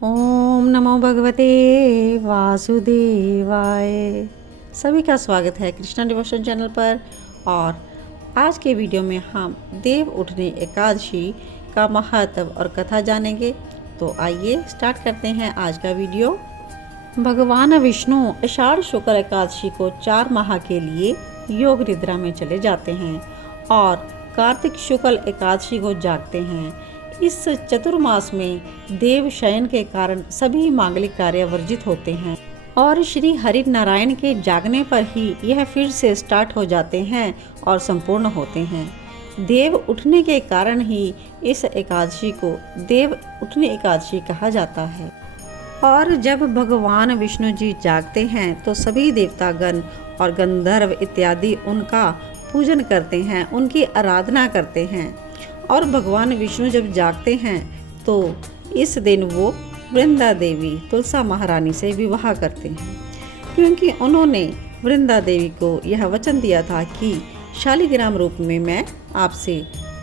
ओम नमो भगवते वासुदेवाय। सभी का स्वागत है कृष्णा डिवोशन चैनल पर। और आज के वीडियो में हम देव उठनी एकादशी का महत्व और कथा जानेंगे। तो आइए स्टार्ट करते हैं आज का वीडियो। भगवान विष्णु आषाढ़ शुक्ल एकादशी को 4 माह के लिए योग निद्रा में चले जाते हैं और कार्तिक शुक्ल एकादशी को जागते हैं। इस चतुर्मास में देव शयन के कारण सभी मांगलिक कार्य वर्जित होते हैं और श्री हरि नारायण के जागने पर ही यह फिर से स्टार्ट हो जाते हैं और संपूर्ण होते हैं। देव उठने के कारण ही इस एकादशी को देव उठनी एकादशी कहा जाता है। और जब भगवान विष्णु जी जागते हैं तो सभी देवतागण और गंधर्व इत्यादि उनका पूजन करते हैं, उनकी आराधना करते हैं। और भगवान विष्णु जब जागते हैं तो इस दिन वो वृंदा देवी तुलसा महारानी से विवाह करते हैं, क्योंकि उन्होंने वृंदा देवी को यह वचन दिया था कि शालिग्राम रूप में मैं आपसे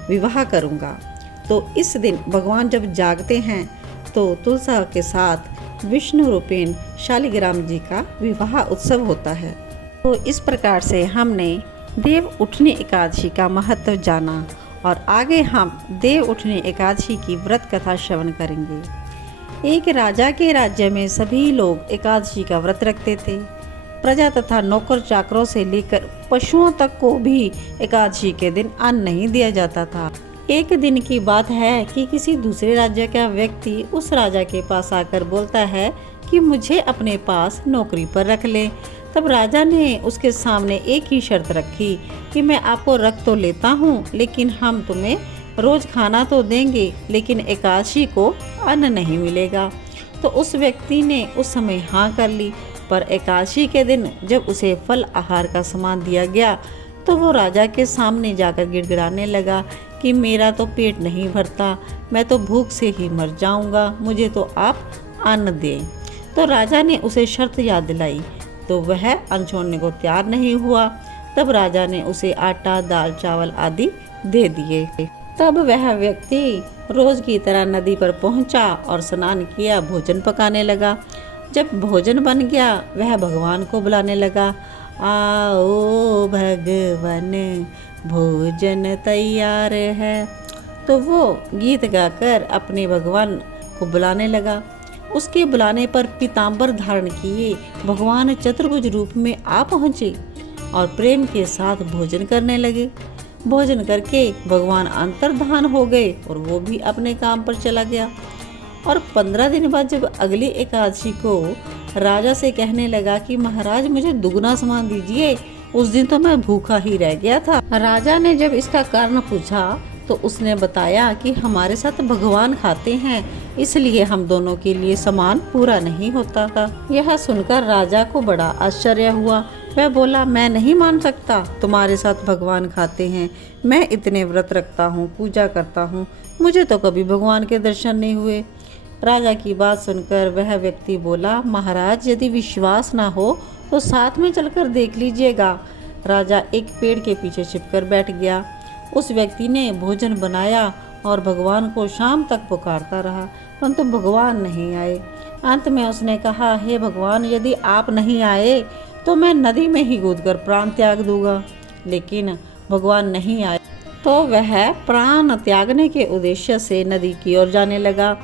विवाह करूंगा। तो इस दिन भगवान जब जागते हैं तो तुलसा के साथ विष्णु रूपेण शालिग्राम जी का विवाह उत्सव होता है। तो इस प्रकार से हमने देव उठनी एकादशी का महत्व जाना और आगे हम देव उठनी एकादशी की व्रत कथा श्रवण करेंगे। एक राजा के राज्य में सभी लोग एकादशी का व्रत रखते थे। प्रजा तथा नौकर चाकरों से लेकर पशुओं तक को भी एकादशी के दिन अन्न नहीं दिया जाता था। एक दिन की बात है कि किसी दूसरे राज्य का व्यक्ति उस राजा के पास आकर बोलता है कि मुझे अपने पास नौकरी पर रख ले। तब राजा ने उसके सामने एक ही शर्त रखी कि मैं आपको रख तो लेता हूँ, लेकिन हम तुम्हें रोज खाना तो देंगे, लेकिन एकादशी को अन्न नहीं मिलेगा। तो उस व्यक्ति ने उस समय हाँ कर ली। पर एकादशी के दिन जब उसे फल आहार का सामान दिया गया तो वो राजा के सामने जाकर गिड़गिड़ाने लगा कि मेरा तो पेट नहीं भरता, मैं तो भूख से ही मर जाऊंगा, मुझे तो आप अन्न दें। तो राजा ने उसे शर्त याद दिलाई तो वह अन्न छोड़ने को तैयार नहीं हुआ। तब राजा ने उसे आटा, दाल, चावल आदि दे दिए। तब वह व्यक्ति रोज की तरह नदी पर पहुंचा और स्नान किया, भोजन पकाने लगा। जब भोजन बन गया वह भगवान को बुलाने लगा, आओ भगवान भोजन तैयार है। तो वो गीत गाकर अपने भगवान को बुलाने लगा। उसके बुलाने पर पीताम्बर धारण किए भगवान चतुर्भुज रूप में आ पहुँचे और प्रेम के साथ भोजन करने लगे। भोजन करके भगवान अंतर्धान हो गए और वो भी अपने काम पर चला गया। और 15 दिन बाद जब अगली एकादशी को राजा से कहने लगा कि महाराज मुझे दुगना सामान दीजिए, उस दिन तो मैं भूखा ही रह गया था। राजा ने जब इसका कारण पूछा तो उसने बताया कि हमारे साथ भगवान खाते हैं, इसलिए हम दोनों के लिए सामान पूरा नहीं होता था। यह सुनकर राजा को बड़ा आश्चर्य हुआ। वह बोला, मैं नहीं मान सकता, तुम्हारे साथ भगवान खाते हैं, मैं इतने व्रत रखता हूँ, पूजा करता हूँ, मुझे तो कभी भगवान के दर्शन नहीं हुए। राजा की बात सुनकर वह व्यक्ति बोला, महाराज यदि विश्वास ना हो तो साथ में चलकर देख लीजिएगा। राजा एक पेड़ के पीछे छिपकर बैठ गया। उस व्यक्ति ने भोजन बनाया और भगवान को शाम तक पुकारता रहा, परंतु भगवान नहीं आए। अंत में उसने कहा, हे भगवान, यदि आप नहीं आए तो मैं नदी में ही कूदकर प्राण त्याग दूंगा। लेकिन भगवान नहीं आए तो वह प्राण त्यागने के उद्देश्य से नदी की ओर जाने लगा।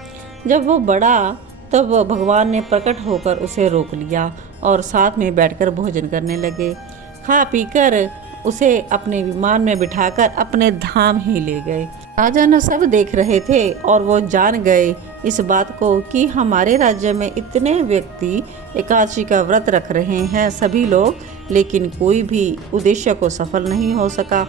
जब वो बढ़ा तब भगवान ने प्रकट होकर उसे रोक लिया और साथ में बैठकर भोजन करने लगे। खा पीकर उसे अपने विमान में बिठाकर अपने धाम ही ले गए। राजा न सब देख रहे थे और वो जान गए इस बात को कि हमारे राज्य में इतने व्यक्ति एकादशी का व्रत रख रहे हैं सभी लोग, लेकिन कोई भी उद्देश्य को सफल नहीं हो सका।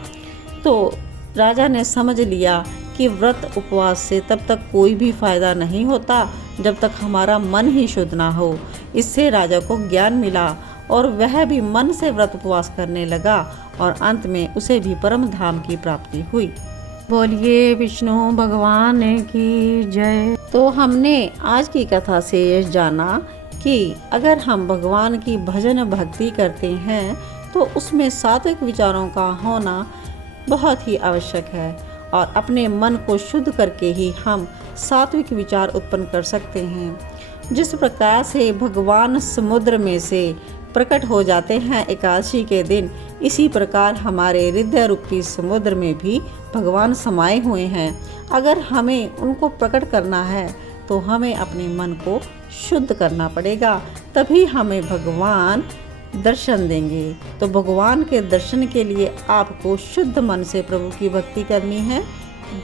तो राजा ने समझ लिया कि व्रत उपवास से तब तक कोई भी फायदा नहीं होता जब तक हमारा मन ही शुद्ध ना हो। इससे राजा को ज्ञान मिला और वह भी मन से व्रत उपवास करने लगा और अंत में उसे भी परम धाम की प्राप्ति हुई। बोलिए विष्णु भगवान की जय। तो हमने आज की कथा से यह जाना कि अगर हम भगवान की भजन भक्ति करते हैं तो उसमें सात्विक विचारों का होना बहुत ही आवश्यक है और अपने मन को शुद्ध करके ही हम सात्विक विचार उत्पन्न कर सकते हैं। जिस प्रकार से भगवान समुद्र में से प्रकट हो जाते हैं एकादशी के दिन, इसी प्रकार हमारे हृदय रूपी समुद्र में भी भगवान समाये हुए हैं। अगर हमें उनको प्रकट करना है तो हमें अपने मन को शुद्ध करना पड़ेगा, तभी हमें भगवान दर्शन देंगे। तो भगवान के दर्शन के लिए आपको शुद्ध मन से प्रभु की भक्ति करनी है,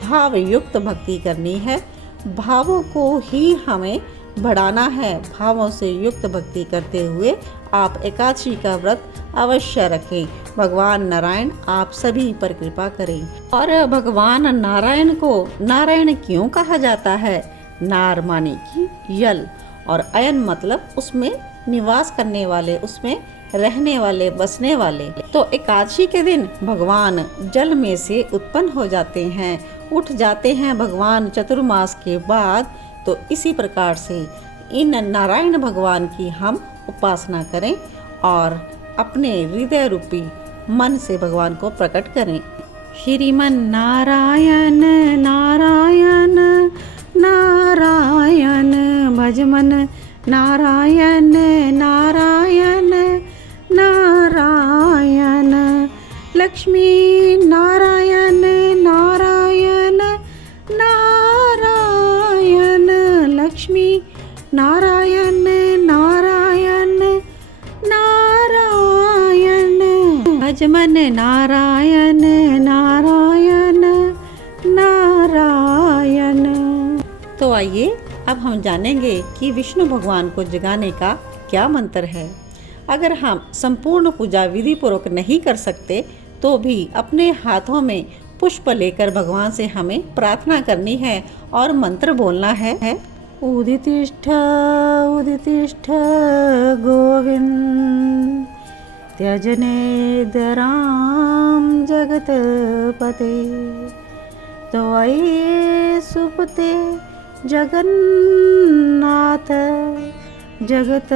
भाव युक्त भक्ति करनी है। भावों को ही हमें बढ़ाना है। भावों से युक्त भक्ति करते हुए आप एकादशी का व्रत अवश्य रखें। भगवान नारायण आप सभी पर कृपा करें। और भगवान नारायण को नारायण क्यों कहा जाता है? नार माने कि जल, और अयन मतलब उसमें निवास करने वाले, उसमें रहने वाले, बसने वाले। तो एकादशी के दिन भगवान जल में से उत्पन्न हो जाते हैं, उठ जाते हैं भगवान चतुर्मास के बाद। तो इसी प्रकार से इन नारायण भगवान की हम उपासना करें और अपने हृदय रूपी मन से भगवान को प्रकट करें। श्रीमन नारायण नारायण नारायण भजमन नारायण नारायण नारायण लक्ष्मी नारायण नारायण नारायण लक्ष्मी नारायण नारायण नारायण भजमन नारायण नारायण नारायण। तो आइए अब हम जानेंगे कि विष्णु भगवान को जगाने का क्या मंत्र है। अगर हम संपूर्ण पूजा विधि पूर्वक नहीं कर सकते तो भी अपने हाथों में पुष्प लेकर भगवान से हमें प्रार्थना करनी है और मंत्र बोलना है। उदितिष्ठ उदितिष्ठ गोविंद त्यजनेदराम जगतपते त्वयि सुपते जगन्नाथ जगत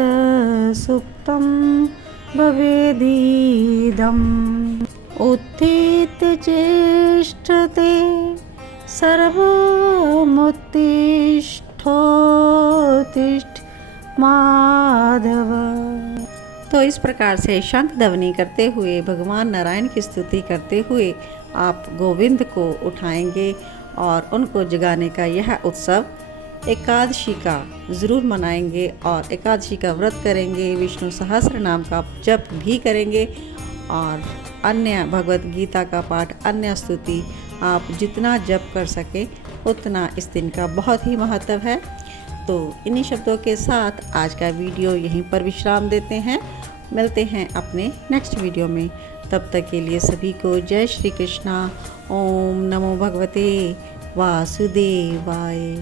सुप्तं भवेदीदम् उत्थित चेष्टते सर्वमुत्तिष्ठोत्तिष्ठ माधव। तो इस प्रकार से शांत ध्वनि करते हुए भगवान नारायण की स्तुति करते हुए आप गोविंद को उठाएंगे और उनको जगाने का यह उत्सव एकादशी का ज़रूर मनाएंगे और एकादशी का व्रत करेंगे, विष्णु सहस्त्र नाम का जप भी करेंगे और अन्य भगवत गीता का पाठ, अन्य स्तुति आप जितना जप कर सके उतना इस दिन का बहुत ही महत्व है। तो इन्हीं शब्दों के साथ आज का वीडियो यहीं पर विश्राम देते हैं। मिलते हैं अपने नेक्स्ट वीडियो में। तब तक के लिए सभी को जय श्री कृष्णा। ओम नमो भगवते वासुदेवाय।